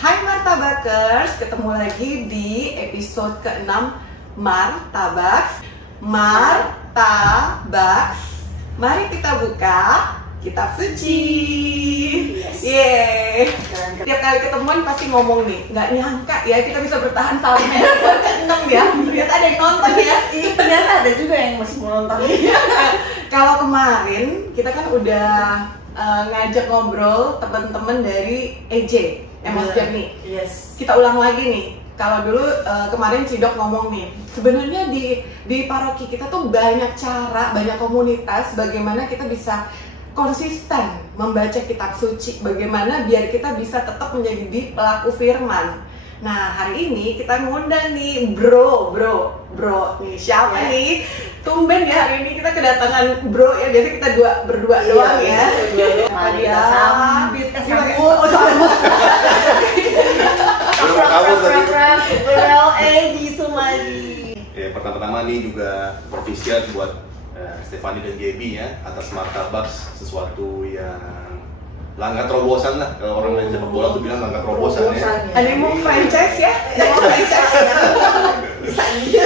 Hai Martabakers, ketemu lagi di episode ke-6 Martabaks. Mari kita buka kitab suci. Yeay. Tiap kali ketemuan pasti ngomong nih, nggak nyangka ya kita bisa bertahan sampai episode ke-6 ya. Ternyata ada yang nonton ya. Ternyata ada juga yang masih mau nonton. Kalau kemarin kita kan udah ngajak ngobrol teman-teman dari EJ, MS Journey. Yes. Kita ulang lagi nih. Kalau dulu kemarin Cidok ngomong nih, sebenarnya di paroki kita tuh banyak cara, banyak komunitas bagaimana kita bisa konsisten membaca kitab suci, bagaimana biar kita bisa tetap menjadi pelaku firman. Nah, hari ini kita ngundang nih bro nih, siapa nih? Tumben ya hari ini kita kedatangan bro ya, biasanya kita berdua doang ya. Dia sambit Sambut. Di Sumadi. Ya, pertama-tama nih juga berfisiat buat Stefani dan Gaby ya, atas Martabaks, sesuatu yang langkah terobosan lah. Kalau orang main sepak bola tuh bilang langkah terobosan ya. Ada yang mau franchise ya? Bisa aja.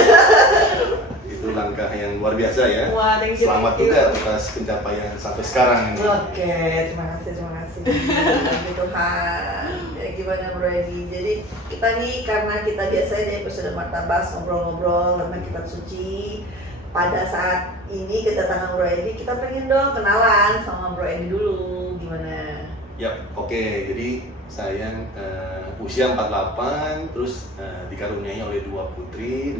Itu langkah yang luar biasa ya. Wah, thank you. Selamat juga atas pencapaian sampai sekarang ini. Oke, terima kasih. Puji Tuhan. Ya gimana Bro Edi? Jadi kita nih karena kita biasanya di episode Martabaks ngobrol-ngobrol tentang kitab suci. Pada saat ini kedatangan Bro Edi, kita pengen dong kenalan sama Bro Edi dulu, gimana? Ya, oke. Jadi saya usia 48, terus dikaruniai oleh dua putri,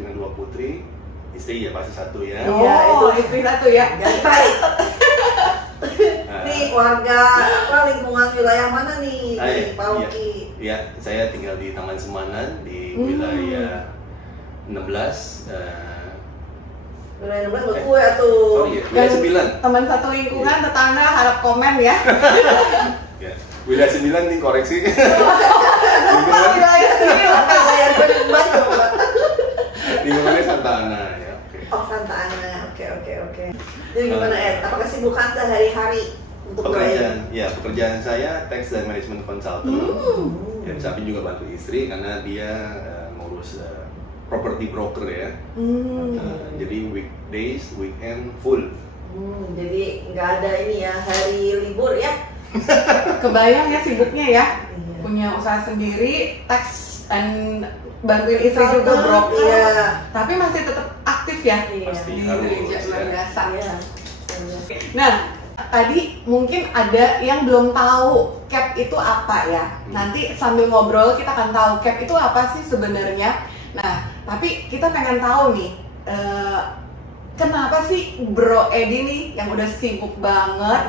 istri ya pasti satu ya. Oh, itu istri satu ya. Yang baik. Nih keluarga lingkungan wilayah mana nih? Paroki. Ya, saya tinggal di Taman Semanan di wilayah 16. Wilayah 16 buat gue tuh. Oh iya, wilayah 9. Teman satu lingkungan, tetangga harap komen ya. Ya, wilayah 9 nih koreksi. Wilayah 9. Wilayah gue di Bandung. Lingkungannya Santa Ana ya. Oke. Oh Santa Ana, oke. Jadi gimana Ed? Apa kesibukan sehari-hari untuk Pekerjaan, ya pekerjaan saya tax dan management consultant. Dan samping juga bantu istri karena dia ngurus property broker ya. Jadi weekdays, weekend full. Jadi nggak ada ini ya hari libur ya? Kebayang ya sibuknya ya. Iya. Punya usaha sendiri, tax and bantuin istri juga broker. Iya. Tapi masih tetap aktif ya Pasti di harus, gereja luar ya. biasa. Iya. Nah, tadi mungkin ada yang belum tahu CAP itu apa ya. Nanti sambil ngobrol kita akan tahu CAP itu apa sih sebenarnya. Nah, tapi kita pengen tahu nih, kenapa sih Bro Edi nih yang udah sibuk banget,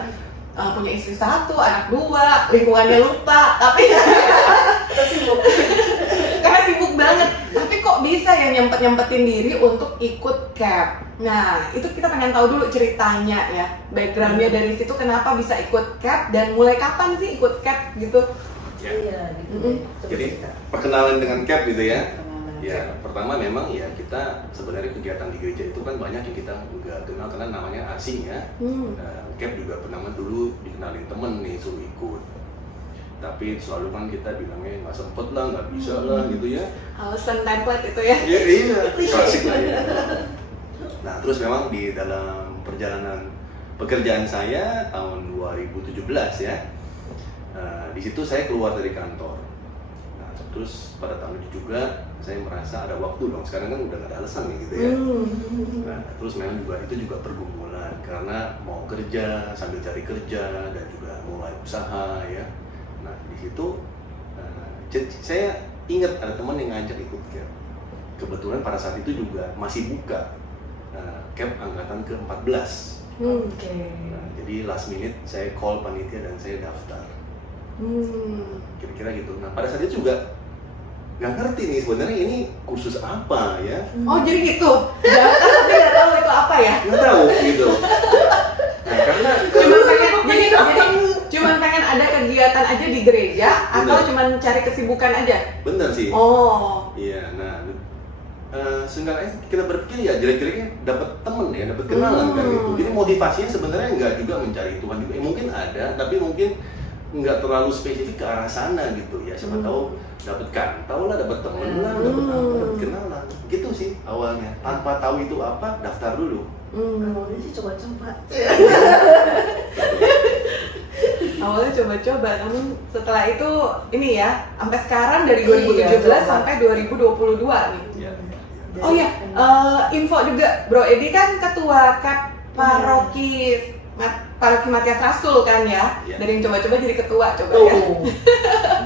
punya istri satu, anak dua, lingkungannya lupa, tapi karena sibuk banget, tapi kok bisa ya nyempetin diri untuk ikut CAP. Nah, itu kita pengen tahu dulu ceritanya ya, backgroundnya dari situ kenapa bisa ikut CAP dan mulai kapan sih ikut CAP gitu. Ya. Iya, gitu. Jadi perkenalan dengan CAP gitu ya. Ya, pertama memang ya kita sebenarnya kegiatan di gereja itu kan banyak yang kita nggak kenal karena namanya asing ya. CAP juga pernah dulu dikenalin temen nih suruh ikut. Tapi selalu kan kita bilangnya nggak sempet lah, nggak bisa lah gitu ya. Alasan template itu ya. Iya, klasik lah ya. Nah, terus memang di dalam perjalanan pekerjaan saya tahun 2017 ya, di situ saya keluar dari kantor. Nah, terus pada tahun itu juga saya merasa ada waktu dong. Sekarang kan udah nggak ada alasan nih gitu ya. Nah, terus memang juga itu juga pergumulan karena mau kerja sambil cari kerja dan juga mulai usaha ya. Nah, di situ saya ingat ada teman yang ngajak ikut CAP. Kebetulan pada saat itu juga masih buka CAP angkatan ke-14. Oke. Nah, jadi last minute saya call panitia dan saya daftar. Kira-kira gitu. Nah, pada saat itu juga nggak ngerti nih sebenarnya ini kursus apa ya. Oh, jadi gitu. Daftar tapi nggak tahu itu apa ya. Nggak tahu gitu. Nah, karena Cuman pengen ada kegiatan aja di gereja atau cuman cari kesibukan aja? bener sih. Oh. Iya, nah seenggaknya kita berpikir ya jelek-jeleknya dapat temen ya, dapat kenalan kan gitu. Jadi motivasinya sebenarnya nggak juga mencari Tuhan juga. Mungkin ada, tapi mungkin nggak terlalu spesifik ke arah sana gitu ya. Siapa tahu dapat kantau lah, dapat temen lah, dapat apa, dapat kenalan. Gitu sih awalnya. Tanpa tahu itu apa, daftar dulu. Awalnya sih coba-coba. Awalnya coba-coba, namun setelah itu ini ya, sampai sekarang dari 2017 sampai 2022 nih. Ya. Oh ya, info juga, Bro Edi kan ketua KAP Paroki Matias Rasul kan ya? Iya. Dari yang coba-coba jadi ketua, coba ya.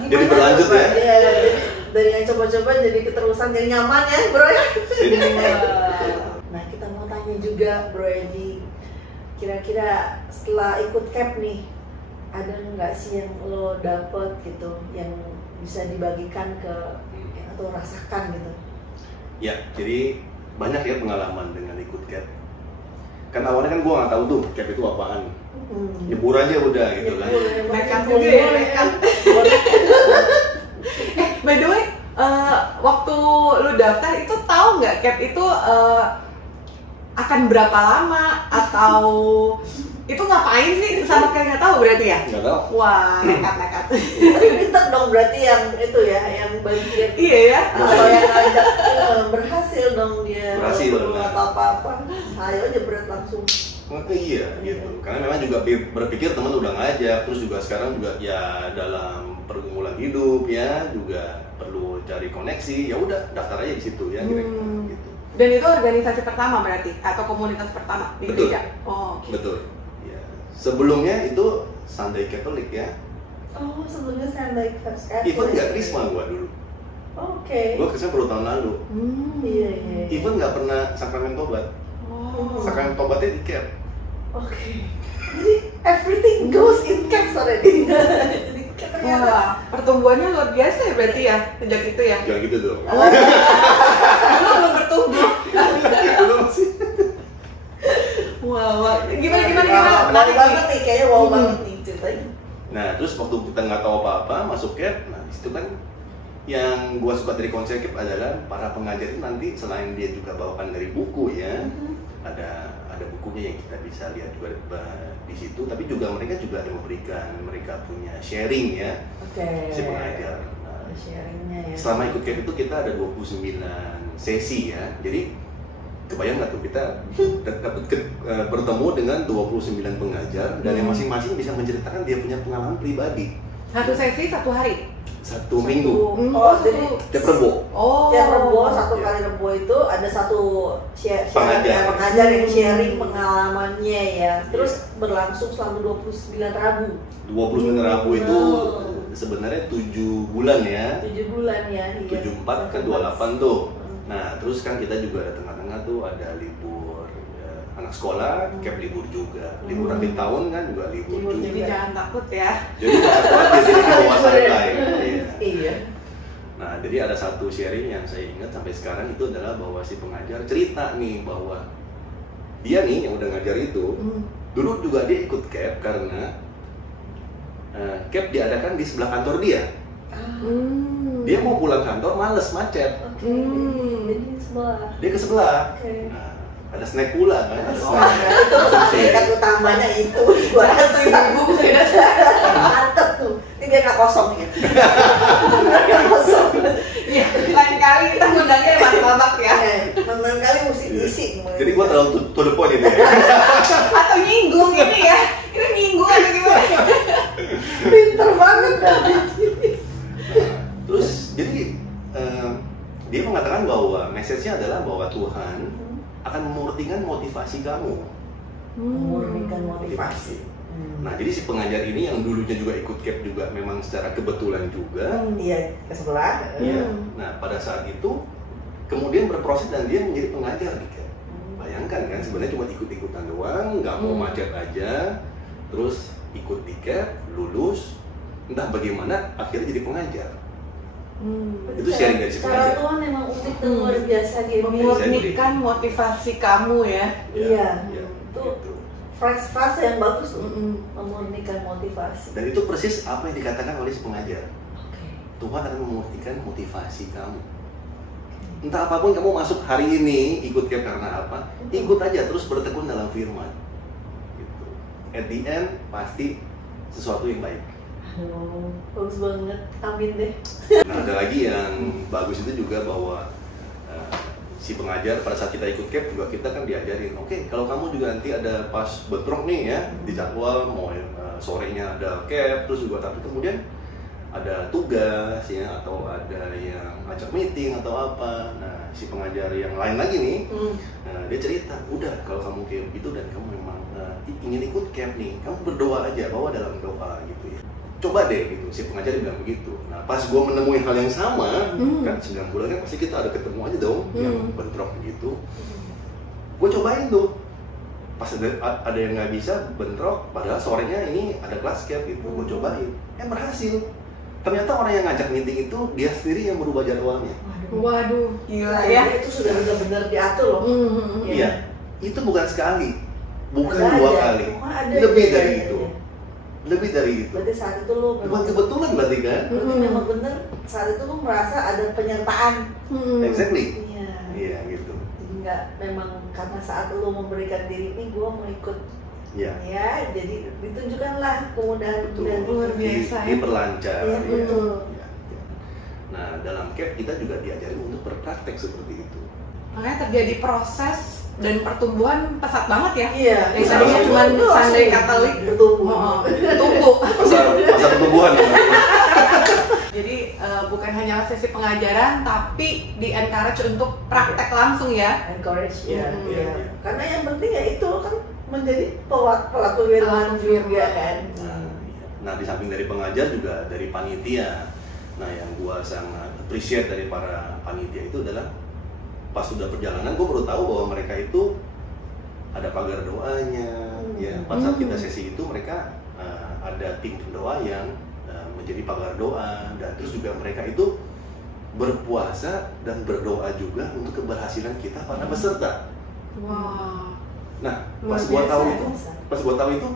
Jadi berlanjut ya? Iya, dari yang coba-coba jadi keterusan, jadi nyaman ya bro ya. Nah kita mau tanya juga Bro Edi, kira-kira setelah ikut CAP nih, ada nggak sih yang lo dapet gitu, yang bisa dibagikan ke atau rasakan gitu? Ya, jadi banyak ya pengalaman dengan ikut CAP. Kan awalnya kan gue nggak tahu tuh CAP itu apaan. Nyebur aja udah gitu kan. Nekat juga ya, nekat. By the way, waktu lu daftar itu tahu nggak CAP itu akan berapa lama atau itu ngapain sih? Sama kayak nggak tahu berarti ya? Nggak tahu. Wah, nekat. Pinter dong berarti yang itu ya, yang bagian Iya ya. atau yang ngajak berhasil dong dia. Berhasil, Belum benar. atau apa-apa, ayo aja berat langsung. Iya gitu. Karena memang juga berpikir teman udah ngajak, terus juga sekarang juga ya dalam pergumulan hidup ya juga perlu cari koneksi. Ya udah daftar aja di situ ya kira-kira gitu. Dan itu organisasi pertama berarti atau komunitas pertama di Betul. gereja? Oh, oke. Betul. Ya. Sebelumnya itu Sunday Catholic ya. Oh sebelumnya saya like first Catholic. Even nggak Krisma gua dulu. Oke. Gua Krisma baru tahun lalu. Iya. Even nggak pernah sakramen tobat. Oh. Sakramen tobatnya di CAP. Oke. Jadi everything goes in caps already. Jadi ternyata. Wah, pertumbuhannya luar biasa ya berarti ya sejak itu ya. Jangan gitu dong. Lu belum bertumbuh. Belum sih. Wah. Gimana? Menarik Menarik banget nih, kayaknya wow banget nih ceritanya. Nah, terus waktu kita nggak tahu apa-apa masuk CAP, nah disitu kan yang gua suka dari konsep CAP adalah para pengajar itu nanti selain dia juga bawakan dari buku ya, ada bukunya yang kita bisa lihat juga di situ, tapi juga mereka juga ada memberikan mereka punya sharing ya, Oke. si pengajar. Nah, Sharingnya ya. selama ikut CAP itu kita ada 29 sesi ya, jadi kebayang nggak tuh kita dapat bertemu dengan 29 pengajar dan yang masing-masing bisa menceritakan dia punya pengalaman pribadi. Satu sesi satu hari. Satu minggu. Oh, jadi Tiap Rebo. Oh. tiap rebo, satu Iya. kali rebo itu ada satu Pengajar. pengajar yang sharing pengalamannya ya. Terus berlangsung selama 29 Rabu. 29 Rabu itu sebenarnya 7 bulan ya. 7 bulan ya. Iya. 74 ke 28 tuh. Nah, terus kan kita juga ada tengah-tengah tuh ada libur anak sekolah, CAP libur juga. Libur akhir tahun kan juga libur Libur juga. Jadi jangan takut ya. Jadi kita bawa santai. Iya. Iya. Nah, jadi ada satu sharing yang saya ingat sampai sekarang itu adalah bahwa si pengajar cerita nih bahwa dia nih yang udah ngajar itu dulu juga dia ikut CAP karena CAP diadakan di sebelah kantor dia. Dia mau pulang kantor males macet. Oke. Jadi sebelah. Dia ke sebelah. Oke. Nah, ada snack pula kan. Ada Oh, snack. itu hakikat utamanya itu gua rasa. Mantep tuh. Ini biar nggak kosong ya. Biar nggak kosong. Iya, lain kali kita ngundangnya martabak ya. Teman kali mesti diisi. Jadi gua terlalu to the point ini ya. Atau nyinggung ini ya. Ini nyinggung atau gimana? Pinter banget David. Terus jadi dia mengatakan bahwa message-nya adalah bahwa Tuhan akan memurnikan motivasi kamu. Memurnikan motivasi. Nah, jadi si pengajar ini yang dulunya juga ikut CAP juga memang secara kebetulan juga. Iya, ke sebelah. Ya. Nah, pada saat itu kemudian berproses dan dia menjadi pengajar di CAP. Bayangkan kan, sebenarnya cuma ikut-ikutan doang, nggak mau macet aja, terus ikut di CAP, lulus, entah bagaimana akhirnya jadi pengajar. Itu sharing dari si Cara pengajar. Tuhan memang unik dan luar biasa dia. Memurnikan motivasi kamu ya. Iya. Ya, Itu gitu. frase yang bagus tuh. Memurnikan motivasi. Dan itu persis apa yang dikatakan oleh si pengajar. Oke. Tuhan akan memurnikan motivasi kamu. Entah apapun kamu masuk hari ini ikut CAP karena apa, ikut aja terus bertekun dalam firman. Gitu. At the end pasti sesuatu yang baik. Waduh, bagus banget. Amin deh. Nah, ada lagi yang bagus itu juga bahwa si pengajar pada saat kita ikut CAP juga kita kan diajarin, oke, kalau kamu juga nanti ada pas bentrok nih ya di jadwal mau sorenya ada CAP, terus juga tapi kemudian ada tugas ya atau ada yang ngajak meeting atau apa. Nah, si pengajar yang lain lagi nih dia cerita, udah kalau kamu CAP itu dan kamu memang ingin ikut CAP nih, kamu berdoa aja, bawa dalam doa gitu ya. Coba deh gitu, si pengajar bilang begitu. Nah, pas gue menemui hal yang sama, kan 9 bulan kan pasti kita ada ketemu aja dong yang bentrok begitu. Gue cobain tuh, pas ada yang nggak bisa bentrok, padahal sorenya ini ada kelas CAP gitu, gue cobain, berhasil. Ternyata orang yang ngajak meeting itu dia sendiri yang merubah jadwalnya. Waduh, gila Ya, ya. itu sudah benar-benar diatur loh. Iya, itu bukan sekali, bukan Ada 2 aja. kali, Pokoknya ada lebih aja dari kayaknya. itu. Lebih dari itu. Berarti saat itu lo Bukan kebetulan berarti kan? berarti memang bener saat itu lo merasa ada penyertaan. Exactly. Iya. Iya gitu. Jadi nggak memang karena saat lo memberikan diri ini gue mau ikut. Iya. Ya, jadi ditunjukkanlah kemudahan Betul. Luar biasa ya. Diperlancar. Iya, betul. Iya. Nah, dalam CAP kita juga diajari untuk berpraktek seperti itu. Makanya terjadi proses dan pertumbuhan pesat banget ya. Iya. Yang tadinya cuma Sunday Katolik, bertumbuh. tumbuh. Masa pertumbuhan. Jadi bukan hanya sesi pengajaran, tapi di encourage untuk praktek langsung ya. Encourage ya. Hmm. Iya. Karena yang penting ya itu kan menjadi pelaku firman juga kan. Nah, di samping dari pengajar juga dari panitia. Nah, yang gua sangat appreciate dari para panitia itu adalah pas sudah perjalanan gue baru tahu bahwa mereka itu ada pagar doanya. Ya, pada saat kita sesi itu mereka ada tim pendoa yang menjadi pagar doa, dan terus juga mereka itu berpuasa dan berdoa juga untuk keberhasilan kita para peserta. Wow. Nah, Luar pas gua tahu biasa. itu,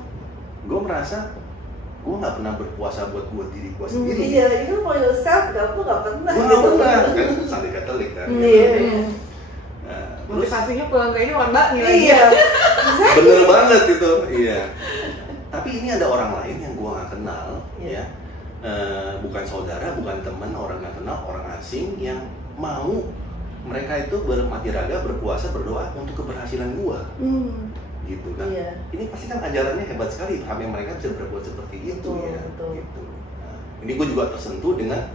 gue merasa gue nggak pernah berpuasa buat diri gue sendiri. Iya, itu for yourself, kamu nggak pernah. Gue nggak pernah kan, Sunday Katolik kan. Iya. Nah, terus Motivasinya pulang ke ini makan bakmi lagi. Iya. bener banget itu, iya. Tapi ini ada orang lain yang gue nggak kenal, Iya. ya. Bukan saudara, bukan teman, orang nggak kenal, orang asing yang mau mereka itu bermati raga, berpuasa, berdoa untuk keberhasilan gue. Gitu kan. Iya. Ini pasti kan ajarannya hebat sekali, sampai mereka bisa berbuat seperti itu. Betul, Ya. betul. Gitu. Nah, ini gue juga tersentuh dengan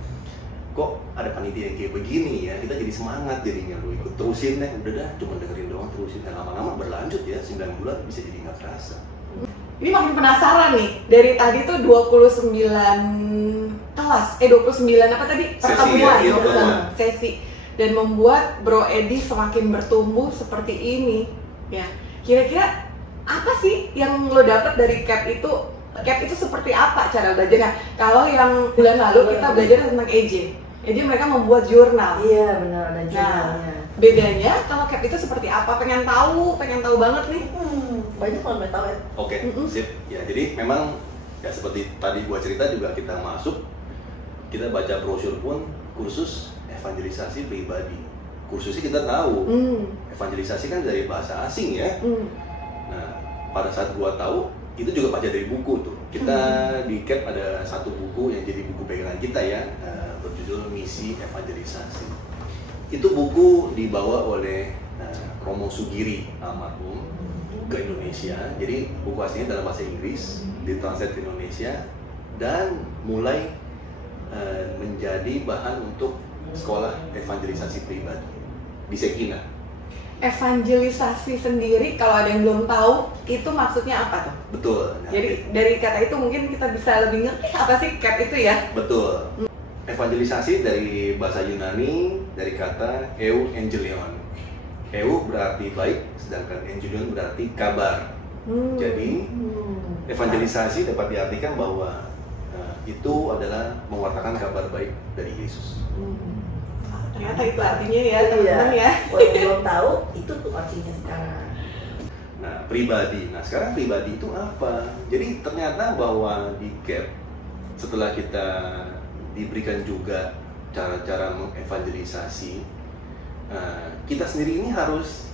kok ada panitia yang kayak begini ya, kita jadi semangat jadinya, lu ikut terusin deh, udah dah cuma dengerin doang, terusin, dan lama-lama berlanjut ya, 9 bulan bisa jadi nggak terasa. Ini makin penasaran nih. Dari tadi tuh 29 kelas, 29 apa tadi? Sesi, Pertemuan, ya, iya, pertemuan. sesi. Dan membuat Bro Edi semakin bertumbuh seperti ini. Ya, kira-kira apa sih yang lo dapet dari CAP itu? CAP itu seperti apa cara belajarnya? Kalau yang bulan lalu kita belajar tentang EJ. EJ mereka membuat jurnal. Iya, benar ada Nah, jurnalnya. bedanya kalau CAP itu seperti apa? Pengen tahu banget nih. Banyak orang tahu ya. Oke, sip. Ya, jadi memang ya seperti tadi gua cerita juga kita masuk, kita baca brosur pun kursus evangelisasi pribadi. Kursusnya kita tahu, evangelisasi kan dari bahasa asing ya. Nah, pada saat gua tahu, itu juga baca dari buku tuh. Kita di CAP ada satu buku yang jadi buku pegangan kita ya, berjudul Misi Evangelisasi. Itu buku dibawa oleh Romo Sugiri almarhum ke Indonesia. Jadi buku aslinya dalam bahasa Inggris, ditranslate ke Indonesia, dan mulai menjadi bahan untuk sekolah evangelisasi pribadi di Sekina. Evangelisasi sendiri, kalau ada yang belum tahu, itu maksudnya apa tuh? Betul. Nah, Jadi dari kata itu mungkin kita bisa lebih ngerti apa sih CAP itu ya? betul. Evangelisasi dari bahasa Yunani, dari kata euangelion. Eu berarti baik, sedangkan angelion berarti kabar. Jadi evangelisasi dapat diartikan bahwa itu adalah mewartakan kabar baik dari Yesus. Ternyata itu artinya ya teman-teman ya. Kalau belum tahu, itu tuh artinya sekarang. Nah, pribadi. Nah, sekarang pribadi itu apa? Jadi ternyata bahwa di CAP, setelah kita diberikan juga cara-cara mengevangelisasi, kita sendiri ini harus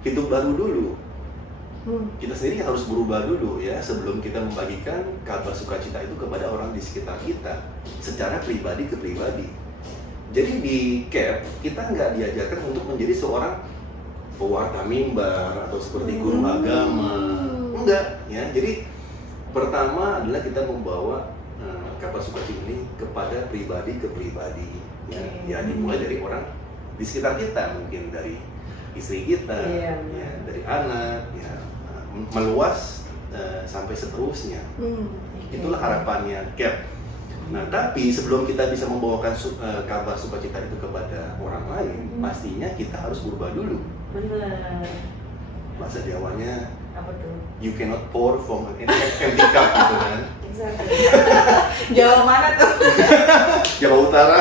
hidup baru dulu. kita sendiri harus berubah dulu ya sebelum kita membagikan kabar sukacita itu kepada orang di sekitar kita secara pribadi ke pribadi. Jadi di CAP kita nggak diajarkan untuk menjadi seorang pewarta mimbar atau seperti guru agama, enggak ya. Jadi pertama adalah kita membawa kabar sukacita ini kepada pribadi ke pribadi ya dimulai dari orang di sekitar kita, mungkin dari istri kita, ya, dari anak, ya, meluas sampai seterusnya. Itulah harapannya CAP. Nah, tapi sebelum kita bisa membawakan kabar sukacita itu kepada orang lain, pastinya kita harus berubah dulu. Benar. Bahasa Jawanya, apa tuh? You cannot pour from an empty cup gitu kan. Exactly. Jawa mana tuh? Jawa Utara.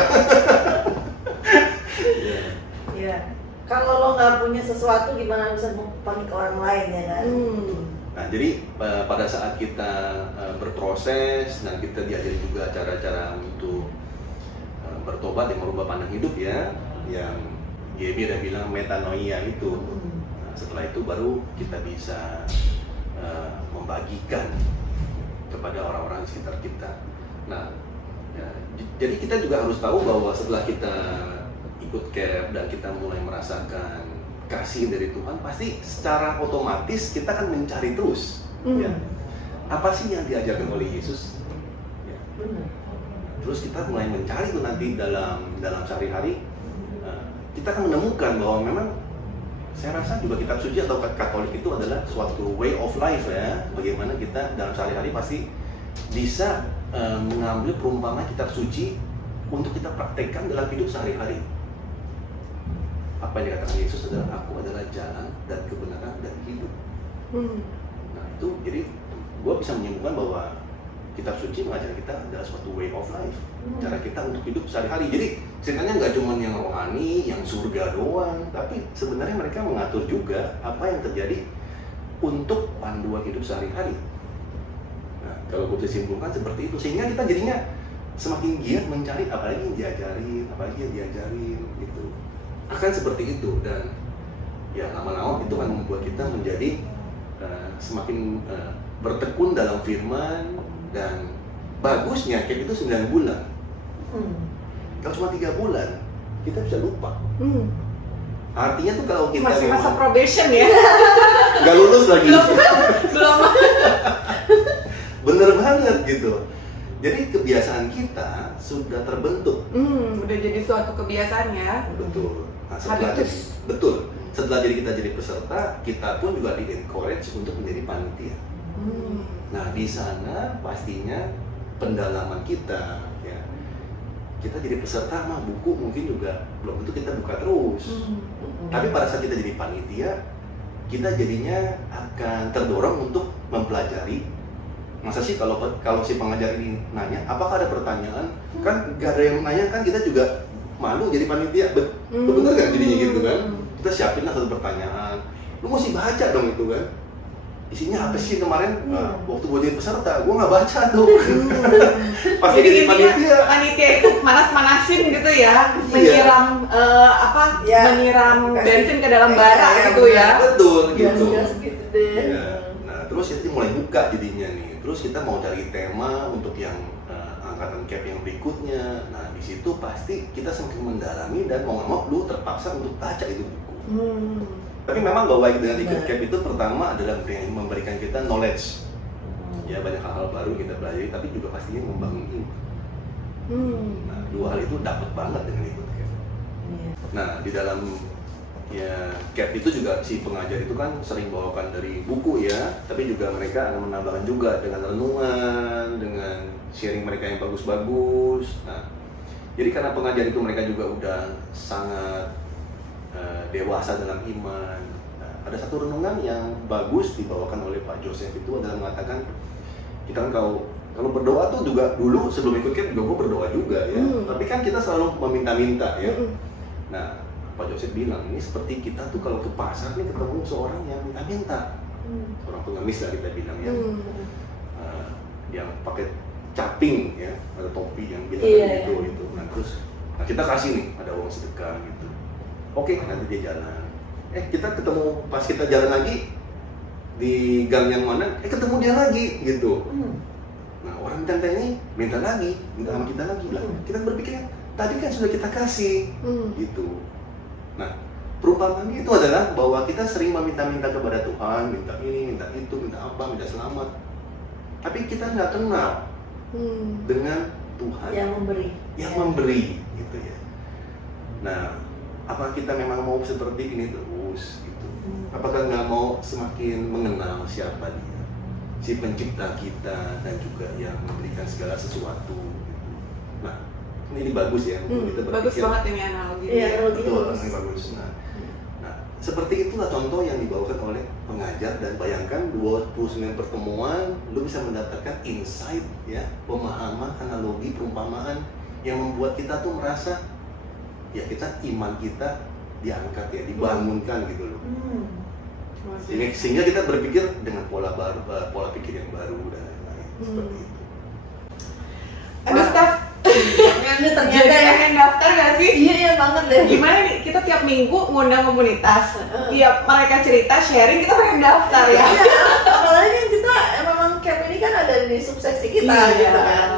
Ya. Kalau lo nggak punya sesuatu, gimana bisa mempanggil ke orang lain ya kan? Nah, jadi pada saat kita berproses dan kita diajari juga cara-cara untuk bertobat yang merubah pandang hidup ya, yang Gaby udah bilang metanoia itu. Nah, setelah itu baru kita bisa membagikan kepada orang-orang di sekitar kita. Nah, ya, jadi kita juga harus tahu bahwa setelah kita ikut CAP dan kita mulai merasakan kasih dari Tuhan, pasti secara otomatis kita akan mencari terus ya, apa sih yang diajarkan oleh Yesus ya. Terus kita mulai mencari itu nanti dalam sehari-hari, kita akan menemukan bahwa memang saya rasa juga kitab suci atau Katolik itu adalah suatu way of life ya, bagaimana kita dalam sehari-hari pasti bisa mengambil perumpamaan kitab suci untuk kita praktekkan dalam hidup sehari-hari. Apa yang dikatakan Yesus adalah, aku adalah jalan dan kebenaran dan hidup. Nah itu, jadi gue bisa menyimpulkan bahwa kitab suci mengajar kita adalah suatu way of life, cara kita untuk hidup sehari-hari. Jadi ceritanya nggak cuma yang rohani, yang surga doang, tapi sebenarnya mereka mengatur juga apa yang terjadi untuk panduan hidup sehari-hari. Nah kalau gue bisa simpulkan seperti itu, sehingga kita jadinya semakin giat mencari apalagi yang diajarin gitu. Akan seperti itu, dan ya lama-lama itu kan membuat kita menjadi semakin bertekun dalam firman. Dan bagusnya CAP itu 9 bulan. Kalau cuma 3 bulan kita bisa lupa. Artinya tuh kalau kita masih masa probation ya, nggak lulus lagi. belum. Bener banget gitu. Jadi kebiasaan kita sudah terbentuk. Udah jadi suatu kebiasaan ya. Betul. Nah, setelah jadi kita jadi peserta, kita pun juga di-encourage untuk menjadi panitia. Nah, di sana pastinya pendalaman kita ya. Kita jadi peserta mah buku mungkin juga belum tentu kita buka terus. Tapi pada saat kita jadi panitia, kita jadinya akan terdorong untuk mempelajari. Masa sih kalau si pengajar ini nanya, apakah ada pertanyaan? Kan gak ada yang nanya, kan kita juga malu jadi panitia. Bener gak jadinya gitu kan? Kita siapin lah satu pertanyaan, lu mesti baca dong itu kan. Isinya apa sih kemarin waktu gue jadi peserta, gue nggak baca tuh. Pas jadi panitia itu manas-manasin gitu ya, menyiram menyiram bensin ke dalam bara gitu ya. Betul gitu. Gitu deh. Ya. Nah terus itu mulai buka jadinya nih. Terus kita mau cari tema untuk yang angkatan CAP yang berikutnya. Nah di situ pasti kita semakin mendalami dan mau nggak mau lu terpaksa untuk baca itu buku. Tapi memang bahwa dengan ikut CAP itu pertama adalah memberikan kita knowledge. Ya banyak hal-hal baru kita pelajari, tapi juga pastinya membangun iman. Nah dua hal itu dapat banget dengan ikut CAP. Nah di dalam ya CAP itu juga si pengajar itu kan sering bawakan dari buku ya, tapi juga mereka akan menambahkan juga dengan renungan, dengan sharing mereka yang bagus-bagus. Nah jadi karena pengajar itu mereka juga udah sangat dewasa dalam iman. Nah, ada satu renungan yang bagus dibawakan oleh Pak Joseph itu adalah mengatakan, kita kan kalau berdoa tuh juga dulu sebelum ikut CAP juga gue berdoa juga ya. Tapi kan kita selalu meminta-minta ya. Nah Pak Joseph bilang ini seperti kita tuh kalau ke pasar nih ketemu seorang yang minta-minta, orang pengemis lah kita bilang ya, yang pakai caping ya, ada topi yang bilang gitu. Nah terus kita kasih nih ada uang sedekah gitu. Oke, nanti dia jalan. Kita ketemu pas kita jalan lagi, di gang yang mana, ketemu dia lagi gitu. Nah orang tenteng ini minta lagi, minta sama kita lagi lah. Kita berpikir tadi kan sudah kita kasih gitu. Nah perumpamaan itu adalah bahwa kita sering meminta-minta kepada Tuhan, minta ini, minta itu, minta apa, minta selamat. Tapi kita nggak kenal dengan Tuhan yang memberi gitu ya. Nah, apa kita memang mau seperti ini terus gitu? Apakah nggak mau semakin mengenal siapa dia, si pencipta kita dan juga yang memberikan segala sesuatu gitu. Nah, ini bagus ya untuk kita berpikir. Bagus banget ini analogi. Iya, Betul, ini bagus. Nah, seperti itulah contoh yang dibawakan oleh pengajar, dan bayangkan 29 pertemuan lu bisa mendapatkan insight ya, pemahaman, analogi, perumpamaan yang membuat kita tuh merasa ya kita iman kita diangkat ya, dibangunkan gitu loh. Sehingga kita berpikir dengan pola baru, pola pikir yang baru dan lain-lain seperti itu. Aduh, Steph, ternyata jadi ya. pengen daftar gak sih? Iya banget deh. Gimana nih, kita tiap minggu ngundang komunitas, tiap mereka cerita, sharing, kita pengen daftar ya. Iya, apalagi kan kita memang camp ini kan ada di subseksi kita gitu kan.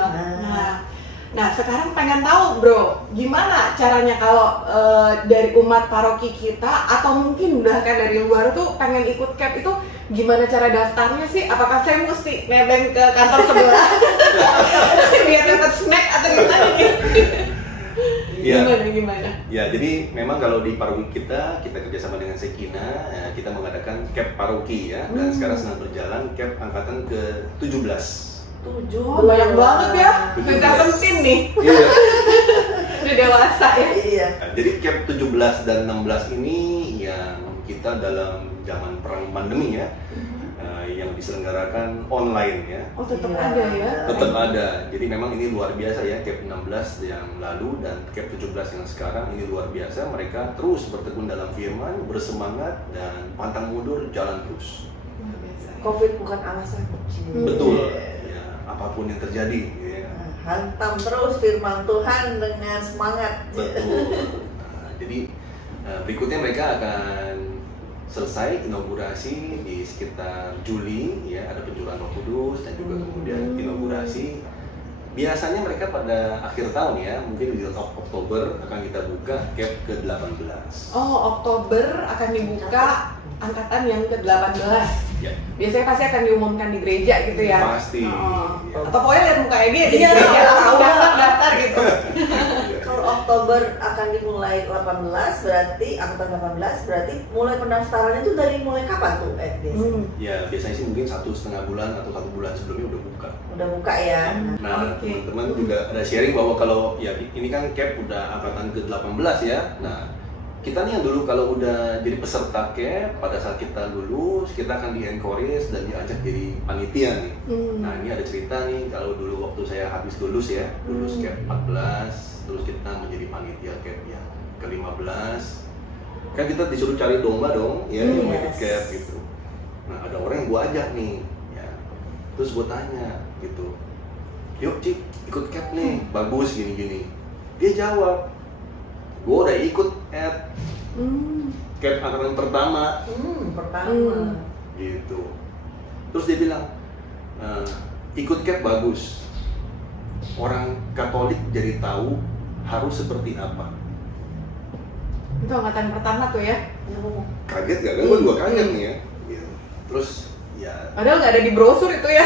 Nah, sekarang pengen tahu bro, gimana caranya kalau dari umat paroki kita atau mungkin bahkan dari luar tuh pengen ikut camp itu, gimana cara daftarnya sih? Apakah saya mesti nebeng ke kantor sebelah biar dapat snack atau gimana gitu? Gimana? Ya, jadi memang kalau di paroki kita kerjasama dengan Sekina, kita mengadakan camp paroki ya, dan sekarang sedang berjalan camp angkatan ke-17. Oh, banyak banget ya, sudah penting nih. Iya. Udah dewasa ya. Iya. Jadi camp 17 dan 16 ini yang kita dalam zaman perang pandemi ya, yang diselenggarakan online ya. Oh, tetap ada ya? Tetap ada. Jadi memang ini luar biasa ya, camp 16 yang lalu dan camp 17 yang sekarang ini luar biasa. Mereka terus bertekun dalam firman, bersemangat dan pantang mundur, jalan terus. Covid bukan alasan. Betul. Apapun yang terjadi ya. Hantam terus firman Tuhan dengan semangat. Betul. Jadi berikutnya mereka akan selesai inaugurasi di sekitar Juli ya, ada pencurahan Roh Kudus dan juga kemudian inaugurasi. Biasanya mereka pada akhir tahun ya, mungkin di Oktober akan kita buka camp ke-18. Oh, Oktober akan dibuka angkatan yang ke-18. Ya. Biasanya pasti akan diumumkan di gereja gitu ya? Pasti. Ya. Atau pokoknya lihat mukanya dia di Iya, gereja, langsung daftar gitu. Kalau Oktober akan dimulai 18, berarti angkatan 18, berarti mulai pendaftarannya itu dari mulai kapan tuh? Biasanya? Ya, biasanya sih mungkin 1,5 bulan atau 1 bulan sebelumnya udah buka. Udah buka ya. Nah, teman-teman juga ada sharing bahwa kalau ya ini kan camp udah angkatan ke-18 ya. Nah, kita nih yang dulu kalau udah jadi peserta camp, pada saat kita lulus, kita akan di-encourage dan diajak jadi panitia nih. Nah, ini ada cerita nih, kalau dulu waktu saya habis lulus ya, lulus camp 14, terus kita menjadi panitia camp yang ke-15. Kan kita disuruh cari domba dong, ya, yang mau ikut camp gitu. Nah, ada orang yang gua ajak nih, ya. Terus gua tanya gitu, yuk Cik, ikut camp nih, bagus gini-gini. Dia jawab, gue udah ikut camp angkatan pertama. Gitu. Terus dia bilang, ikut camp bagus. Orang Katolik jadi tahu harus seperti apa. Itu angkatan pertama tuh ya? Kaget gak? Kan gue juga kaget nih ya. Gitu. Terus ya. Padahal nggak ada di brosur itu ya.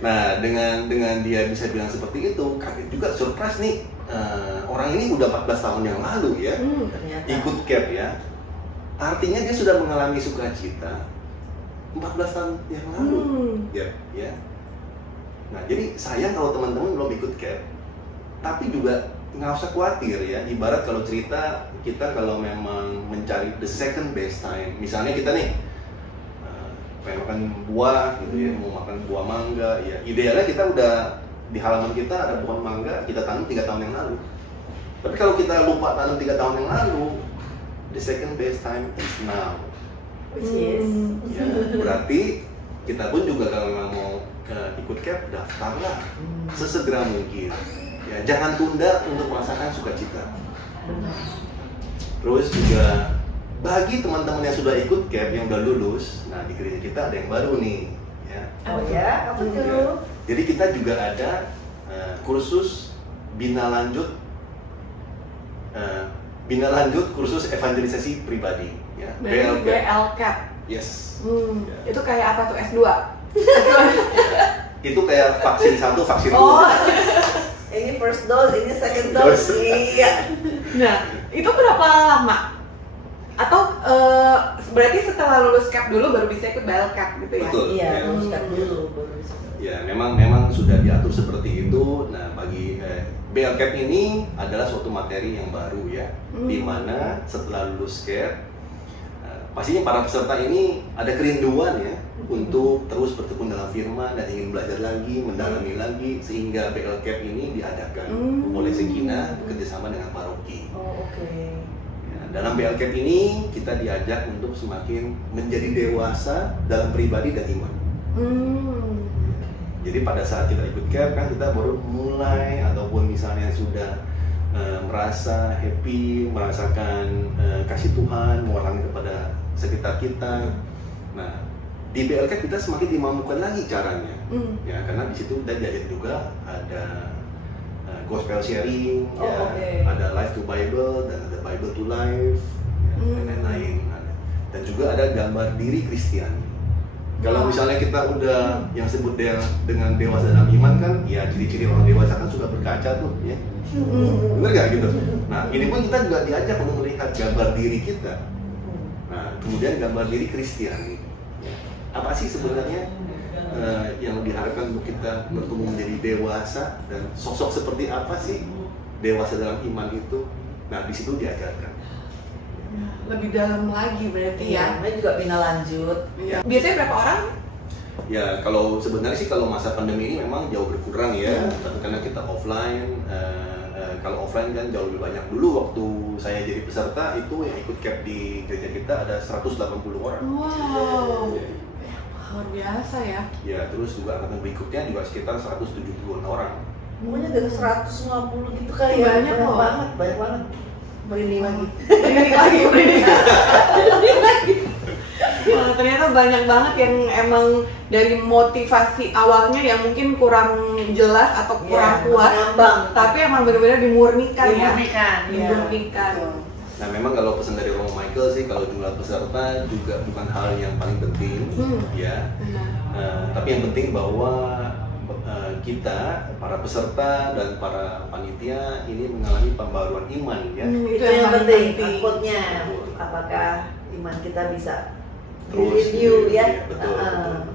Nah, dengan dia bisa bilang seperti itu, kaget juga, surprise nih. Orang ini udah 14 tahun yang lalu ya, ikut camp ya. Artinya dia sudah mengalami sukacita 14 tahun yang lalu. Ya. Nah, jadi sayang kalau teman-teman belum ikut camp. Tapi juga nggak usah khawatir ya. Ibarat kalau cerita kita kalau memang mencari the second best time. Misalnya kita nih pengen makan buah gitu ya, mau makan buah mangga ya, idealnya kita udah di halaman kita ada pohon mangga, kita tanam 3 tahun yang lalu. Tapi kalau kita lupa tanam 3 tahun yang lalu, the second best time is now. Ya, berarti kita pun juga kalau mau ikut camp, daftarlah sesegera mungkin ya, jangan tunda untuk merasakan sukacita. Terus juga bagi teman-teman yang sudah ikut CAP, yang udah lulus, nah di gereja kita ada yang baru nih, ya. Oh ya, apa tuh? Ya. Jadi kita juga ada kursus bina lanjut kursus evangelisasi pribadi, ya. BLCAP. Yes. Ya. Itu kayak apa tuh, S2? Itu kayak vaksin 1, vaksin 2. Oh. Ini first dose, ini second dose. Iya. Nah, itu berapa lama? Atau berarti setelah lulus CAP dulu baru bisa ikut BLCAP gitu ya? Betul. Iya, Ya. lulus CAP dulu baru bisa. Ya, memang sudah diatur seperti itu. Nah, bagi BLCAP ini adalah suatu materi yang baru ya, di mana setelah lulus CAP, pastinya para peserta ini ada kerinduan ya untuk terus bertekun dalam firman dan ingin belajar lagi, mendalami lagi, sehingga BLCAP ini diadakan oleh Sekina bekerjasama dengan paroki. Oh, oke. Ya, dalam BLCAP ini kita diajak untuk semakin menjadi dewasa dalam pribadi dan iman. Jadi pada saat kita ikut CAP kan kita baru mulai, ataupun misalnya sudah merasa happy, merasakan kasih Tuhan mengurangi kepada sekitar kita. Nah, di BLCAP kita semakin dimampukan lagi caranya, ya, karena di situ kita diajar juga ada gospel sharing, ya, ada life to Bible dan ada Bible to life, ya, dan lain-lain. Dan juga ada gambar diri Kristiani. Kalau misalnya kita udah yang sebut dengan dewasa dalam iman kan, ya ciri-ciri orang dewasa kan sudah berkaca tuh, ya. Bener gak gitu? Nah, ini pun kita juga diajak untuk melihat gambar diri kita. Nah, kemudian gambar diri Kristiani. Ya. Apa sih sebenarnya yang diharapkan untuk kita bertumbuh menjadi dewasa, dan sosok seperti apa sih dewasa dalam iman itu? Nah, di situ diajarkan. Lebih dalam lagi berarti ya. Ini juga bina lanjut. Ya. Biasanya berapa orang? Ya, kalau sebenarnya sih kalau masa pandemi ini memang jauh berkurang ya, tapi karena kita offline, kalau offline kan jauh lebih banyak. Dulu waktu saya jadi peserta itu yang ikut CAP di gereja kita ada 180 orang. Wow, luar biasa ya. Ya, terus juga angkatan berikutnya juga sekitar 170-an orang. Pokoknya dari 150 gitu kali ya. Banyak loh. Banyak banget. Merinding lagi. Merinding lagi. Wah, ternyata banyak banget yang emang dari motivasi awalnya yang mungkin kurang jelas atau kurang kuat, tapi emang benar-benar dimurnikan ya. Dimurnikan. Nah, memang kalau pesan dari Romo Michael sih, kalau jumlah peserta juga bukan hal yang paling penting, ya. Tapi yang penting bahwa kita, para peserta dan para panitia ini mengalami pembaruan iman ya. Itu yang penting. Outputnya, apakah iman kita bisa terus review ya? Betul.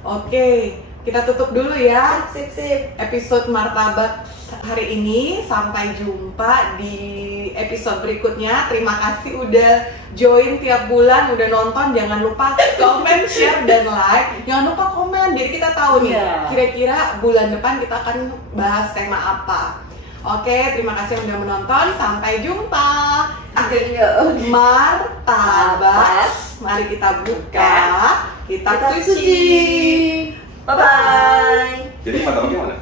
Oke, kita tutup dulu ya. Sip. Episode Martabat hari ini. Sampai jumpa di episode berikutnya. Terima kasih udah join tiap bulan, udah nonton. Jangan lupa komen, share, dan like. Jangan lupa komen, jadi kita tahu nih kira-kira bulan depan kita akan bahas tema apa. Oke, terima kasih udah menonton. Sampai jumpa. Martabat. Mari kita buka kitab suci. Bye-bye. Jadi martabaknya mana?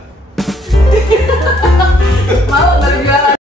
Mau berjualan.